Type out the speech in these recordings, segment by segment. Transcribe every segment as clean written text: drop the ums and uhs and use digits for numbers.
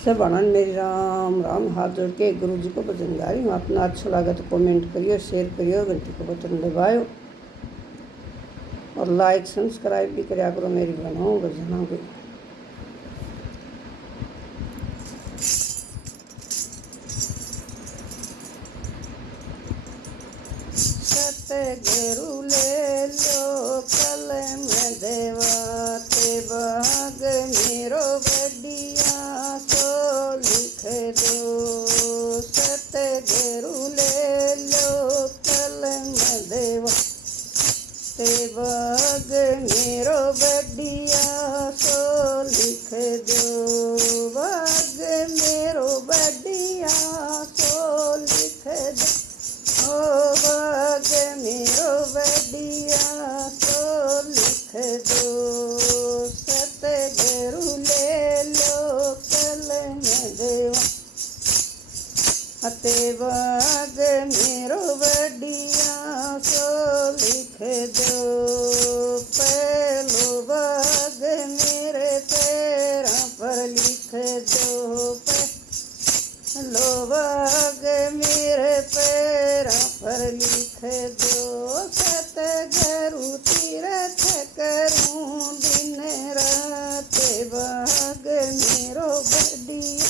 सब आनंद मेरी राम राम। हाथ जोड़ के गुरु जी को भजन गा रही हूँ। अपना अच्छा लगा तो कमेंट करियो, शेयर करियो, घंटी को बटन दबाओ और लाइक सब्सक्राइब भी करा करो मेरी बहनों भजनों को। सतगुरु ले लो कलम देवा ते भाग मेरो बढ़िया सो लिख दो। सतगुरु ले लो कलम देवा ते भाग मेरो बढ़िया सो लिख दो। भाग मेरो बढ़िया सो लिख दो। ओ भाग मेरो बढ़िया सो लिख दो। सतगुरु ले लो कलम देवा ते भाग मेरो बढ़िया सो लिख दो। पहलो भाग मेरे पैरों पर लिख दो। पहलो भाग मेरे पैरों पर लिख दो। सतगुरु तीरथ करूं दिन रात भाग मेरो बढ़िया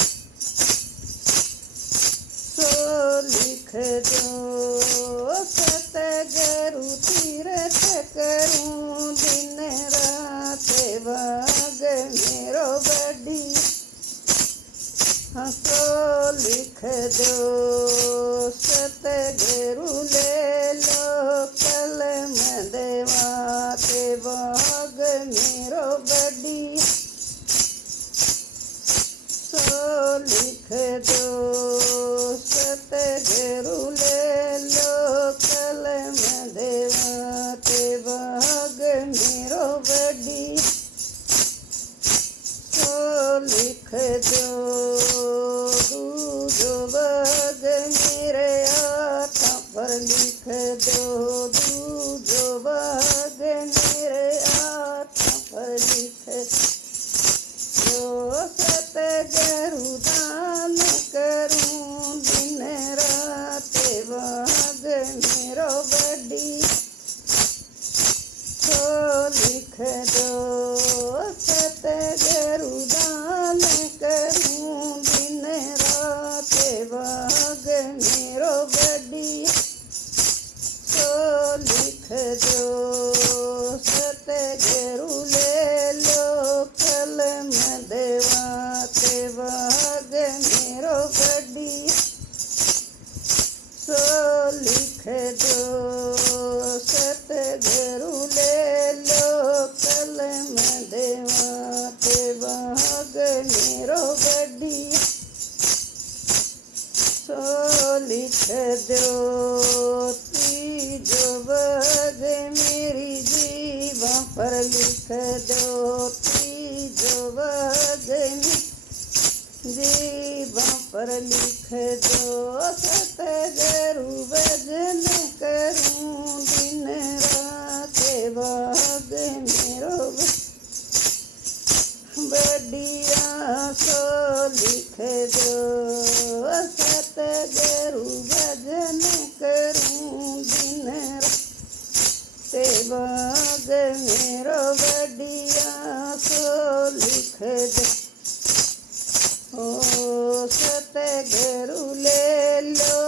सो लिख दो। सतगुरु तीरथ करूं दिन रात भाग मेरो बढ़िया सो लिख दो। सतगुरु ले लो कलम देवा ते भाग मेरो बढ़िया सो लिख दो। सतगुरु ले लो कलम देवा ते भाग मेरो बढ़िया सो लिख दो। दूजो भाग मेरे हाथों पर लिख दो। दूजो भाग मेरे हाथों पर लिख दो। सतगुरु दान करूं दिन रात भाग मेरो बढ़िया सो लिख दो। सतगुरु दान करूं दिन रात भाग मेरो बढ़िया सो लिख दो। सतगुरु ले लो कलम देवा ते भाग मेरो बढ़िया सो लिख दो। सतगुरु ले लो कलम देवा ते भाग मेरो बढ़िया सो लिख दो। तीजो भाग मेरी जीवा पर लिख दो। तीजो भाग जीवा पर लिख दो। सतगुरु भजन करूं दिन रात भाग मेरो बढ़िया सो लिख दो। सतगुरु भजन करूं दिन रात भाग मेरो बढ़िया सो लिख दो। ओ सतगुरु ले लो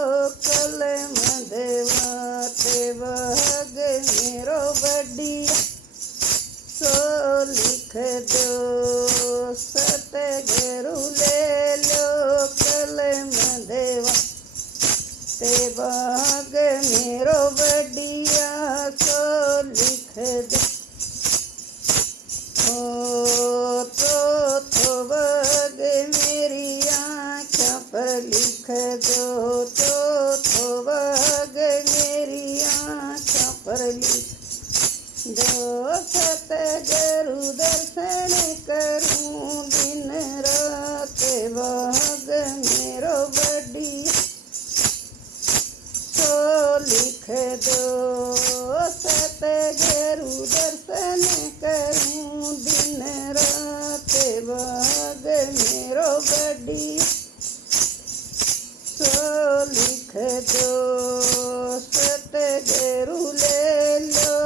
कलम देवा ते भाग मेरो बढ़िया सो लिख दो। सतगुरु ले लो कलम देवा ते भाग मेरो बढ़िया सो लिख दो। ओ तो भाग मेरी आँखों पर लिख दो। तो भाग मेरी आँखों पर लिख दो। सतगुरु दर्शन करूं दिन रात भाग मेरो बढ़िया सो लिख दो। सतगुरु दर्शन करूं दिन रात भाग मेरो बड़ी सो लिख दो। सतगुरु ले लो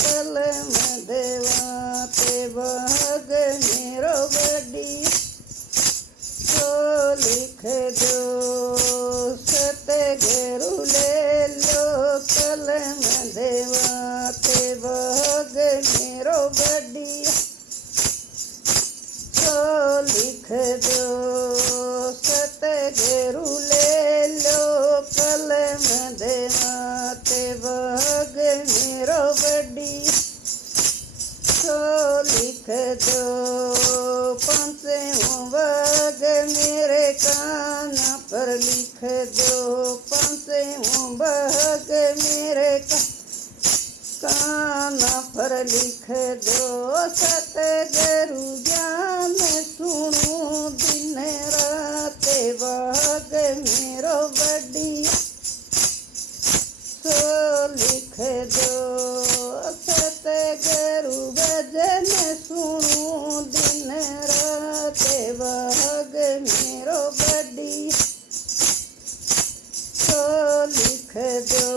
कलम देवा ते भाग मेरो बड़ी सो लिख दो। सतगुरु ले लो कलम देवा ते भाग मेरो बड़ी सो लिख दो। सतगुरु ले लो कलम देवा ते भाग मेरो बड़ी सो लिख दो। पंचों भाग मेरे कान पर लिख दो। पंचों भाग मेरे कान पर लिख दो। सतगुरु ज्ञान सुनूं दिन रात भाग मेरो बड़ी सो लिख दो। सतगुरु भजन सुनूं दिन रात भाग मेरो बड़ी सो लिख दो।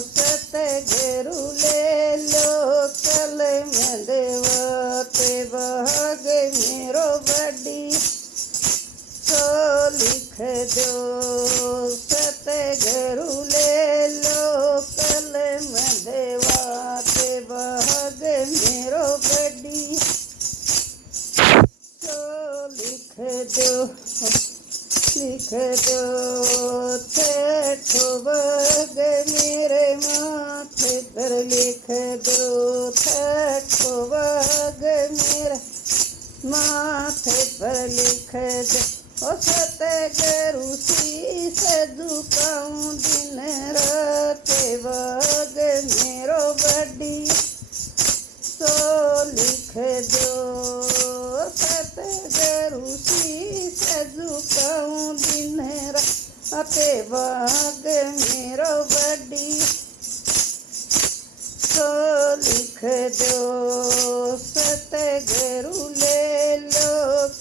सतगुरु ले लो कलम देवा ते भाग मेरो बड़ी सो लिख दो। सतगुरु ले लो कलम देवा ते भाग मेरो बड़ी सो लिख दो। लिख दो। छठो भाग मेरे माथे पर लिख दो। छठो भाग मेरे माथे पर लिख दो। ओ सतगुरु शीस झुकाऊं दिन रात भाग मेरो बड़ी सो लिख दो। सतगुरु शीस झुकाऊं दिन रात भाग मेरो बड़ी सो लिख दो। सतगुरु ले लो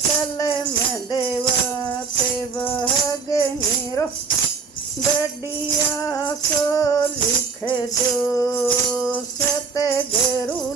कलम देवा ते भाग मेरो बढ़िया सो लिख दो। सतगुरु